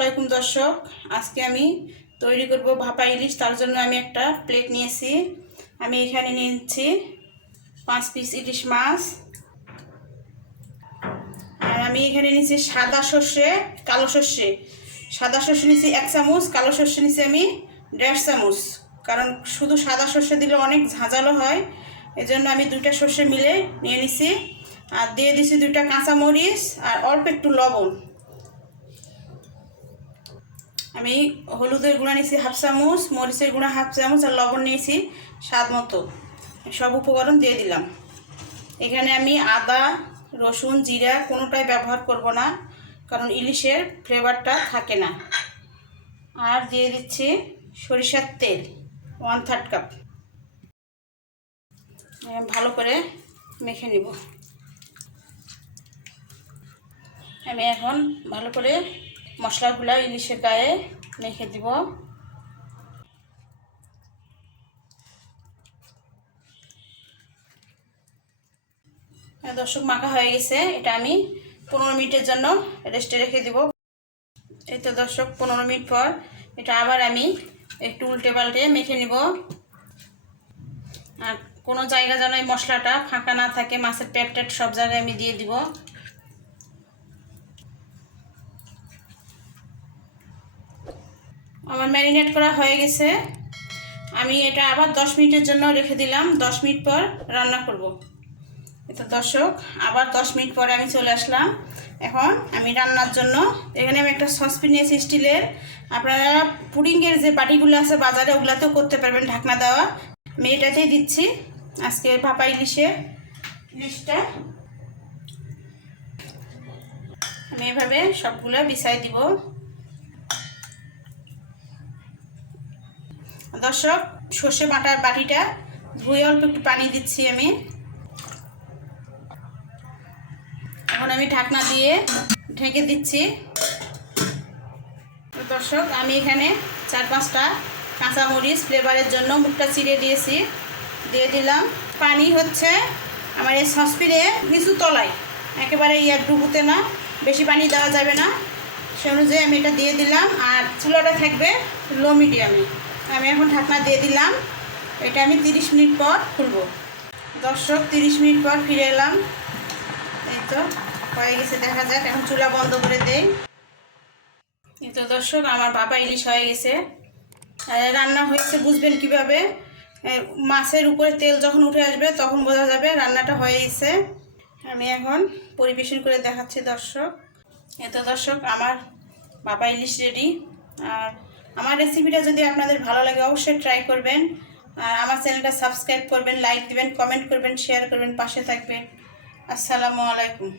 আলাইকুম দর্শক, আজকে আমি তৈরি করব ভাপা ইলিশ। তার জন্য আমি একটা প্লেট নিয়েছি। আমি এখানে নিয়েছি 5 পিস ইলিশ মাছ। আর আমি এখানে নিয়েছি সাদা সর্ষে, কালো সর্ষে। সাদা সর্ষে নিয়েছি 1 চামচ, কালো সর্ষে নিয়েছি আমি 1.5 চামচ। কারণ শুধু সাদা সর্ষে দিলে অনেক ঝাঁঝালো হয়, এজন্য আমি 2টা সর্ষে মিলে নিয়ে নিছি। আর দিয়ে দিছি 2টা কাঁচা মরিচ আর অল্প একটু লবণ। আমি হলুদের গুঁড়া নিয়েছি 1/2 চামচ, মরিচের গুঁড়া 1/2 চামচ আর লবণ নিয়েছি স্বাদ মতো। সব উপকরণ দিয়ে দিলাম। এখানে আমি আদা, রসুন, জিরা কোনোটাই ব্যবহার করব না, কারণ ইলিশের ফ্লেভারটা থাকে না। আর দিয়ে দিচ্ছি সরিষার তেল 1/3 কাপ। ভালো করে মেখে নিব। আমি এখন ভালো করে মশলাগুলো ইলিশের গায়ে মেখে দিব। দর্শক, মাখা হয়ে গেছে। এটা আমি 15 মিনিটের জন্য রেস্টে রেখে দিব। এই তো দর্শক, 15 মিনিট পর এটা আবার আমি একটু উল্টে পাল্টে মেখে নিব। আর কোনো জায়গা যেন এই মশলাটা ফাঁকা না থাকে, মাছের পেট সব জায়গায় আমি দিয়ে দিব। আমার ম্যারিনেট করা হয়ে গেছে। আমি এটা আবার 10 মিনিটের জন্য রেখে দিলাম। 10 মিনিট পর রান্না করব। তো দর্শক, আবার 10 মিনিট পরে আমি চলে আসলাম। এখন আমি রান্নার জন্য এখানে আমি একটা সসপ্যান নিয়েছি স্টিলের। আপনারা পুডিংয়ের যে বাটিগুলো আছে বাজারে, ওগুলাতেও করতে পারবেন ঢাকনা দেওয়া। আমি এটাতেই দিচ্ছি আজকে ভাপা ইলিশটা। আমি এভাবে সবগুলো বিছাই দিব। দর্শক, সর্ষে বাটার বাটিটা ধুয়ে অল্প একটু পানি দিচ্ছি আমি। এখন আমি ঢাকনা দিয়ে ঢেকে দিচ্ছি। দর্শক, আমি এখানে 4-5টা কাঁচামরিচ ফ্লেভারের জন্য মুখটা চিড়ে দিয়েছি, দিয়ে দিলাম। পানি হচ্ছে আমার এই সসপ্যানে নিচু তলায়, একেবারে ডুবুতে না, বেশি পানি দেওয়া যাবে না, সে অনুযায়ী আমি এটা দিয়ে দিলাম। আর চুলাটা থাকবে লো মিডিয়ামে। আমি এখন ঢাকনা দিয়ে দিলাম। এটা আমি 30 মিনিট পর খুলব। দর্শক, 30 মিনিট পর ফিরে এলাম। এই তো হয়ে গেছে, দেখা যাক। এখন চুলা বন্ধ করে দেই। এই তো দর্শক, আমার ভাপা ইলিশ হয়ে গেছে। রান্না হয়েছে বুঝবেন কিভাবে? মাছের উপরে তেল যখন উঠে আসবে তখন বোঝা যাবে রান্নাটা হয়ে গেছে। আমি এখন পরিবেশন করে দেখাচ্ছি দর্শক। এই তো দর্শক, আমার ভাপা ইলিশ রেডি। আর আমার রেসিপিটা যদি আপনাদের ভালো লাগে অবশ্যই ট্রাই করবেন। আর আমার চ্যানেলটা সাবস্ক্রাইব করবেন, লাইক দিবেন, কমেন্ট করবেন, শেয়ার করবেন, পাশে থাকবেন। আসসালামু আলাইকুম।